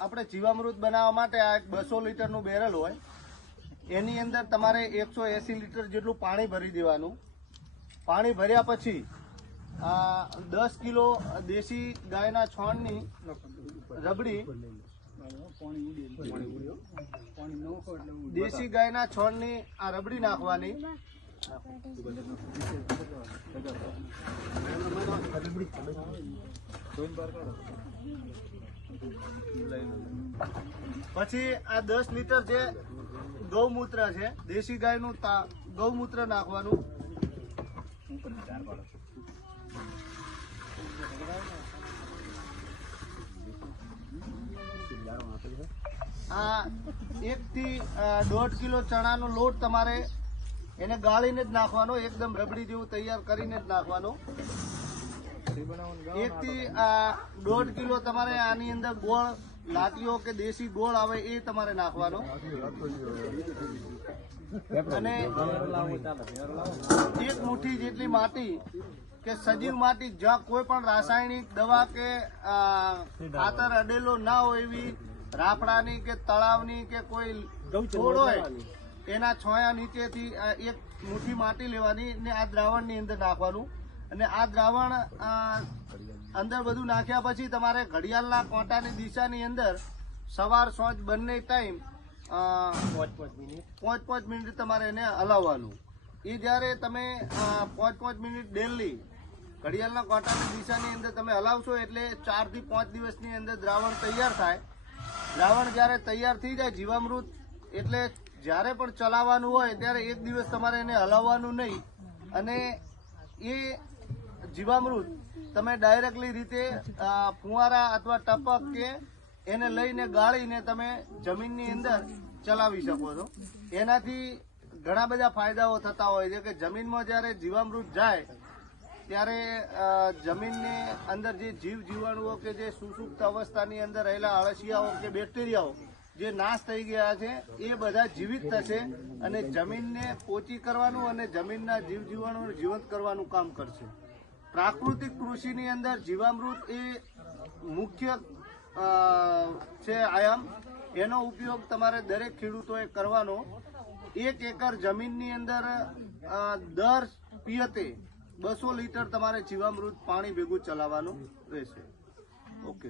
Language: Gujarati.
આપણે જીવામૃત બનાવવા માટે આ એક 200 લીટરનું બેરલ હોય, એની અંદર તમારે 180 લીટર જેટલું પાણી ભરી દેવાનું. પાણી ભર્યા પછી 10 કિલો દેશી ગાયના છોણની રબડી, દેશી ગાયના છોણની આ રબડી નાખવાની. પછી આ 10 લીટર જે ગૌમૂત્ર છે, દેશી ગાયનું ગૌમૂત્ર નાખવાનું. આ 1 થી 1.5 કિલો ચણાનો લોટ તમારે એને ગાળીને જ નાખવાનો, એકદમ રબડી જેવું તૈયાર કરીને જ નાખવાનો. 1 થી 1.5 કિલો તમારે આની અંદર ગોળ, લાટીઓ કે દેશી ગોળ આવે એ તમારે નાખવાનો. અને 1 મુઠ્ઠી જેટલી માટી કે સજીવ માટી, જ્યાં કોઈ પણ રાસાયણિક દવા કે ખાતર અડેલો ના હોય એવી રાફડાની કે તળાવની કે કોઈ છોડ હોય એના છોયા નીચેથી 1 મુઠ્ઠી માટી લેવાની ને આ દ્રાવણની અંદર નાખવાનું. અને આ દ્રાવણ અંદર બધું નાખ્યા પછી તમારે ઘડિયાળના કાંટાની દિશાની અંદર સવાર સાંજ બંને ટાઈમ 5-5 મિનિટ તમારે એને હલાવવાનું. એ જ્યારે તમે 5-5 મિનિટ ડેલી ઘડિયાળના કાંટાની દિશાની અંદર તમે હલાવશો એટલે 4 થી 5 દિવસની અંદર દ્રાવણ તૈયાર થાય. દ્રાવણ જ્યારે તૈયાર થઈ જાય જીવામૃત, એટલે જ્યારે પણ ચલાવવાનું હોય ત્યારે 1 દિવસ તમારે એને હલાવવાનું નહીં. અને એ જીવામૃત તમે ડાયરેક્ટલી રીતે ફુવારા અથવા ટપક કે એને લઈને ગાળીને તમે જમીનની અંદર ચલાવી શકો છો. એનાથી ઘણા બધા ફાયદાઓ થતા હોય છે કે જમીનમાં જ્યારે જીવામૃત જાય ત્યારે જમીનની અંદર જે જીવ જીવાણુઓ કે જે સુસુપ્ત અવસ્થાની અંદર રહેલા અળસિયાઓ કે બેક્ટેરિયાઓ જે નાશ થઈ ગયા છે એ બધા જીવિત થશે અને જમીનને પોચી કરવાનું અને જમીનના જીવ જીવાણુઓને જીવંત કરવાનું કામ કરશે. પ્રાકૃતિક કૃષિની અંદર જીવામૃત એ મુખ્ય છે આયામ. એનો ઉપયોગ તમારે દરેક ખેડૂતોએ કરવાનો. 1 એકર જમીનની અંદર દર પિયતે 200 લીટર તમારે જીવામૃત પાણી ભેગું ચલાવવાનું રહેશે. ઓકે.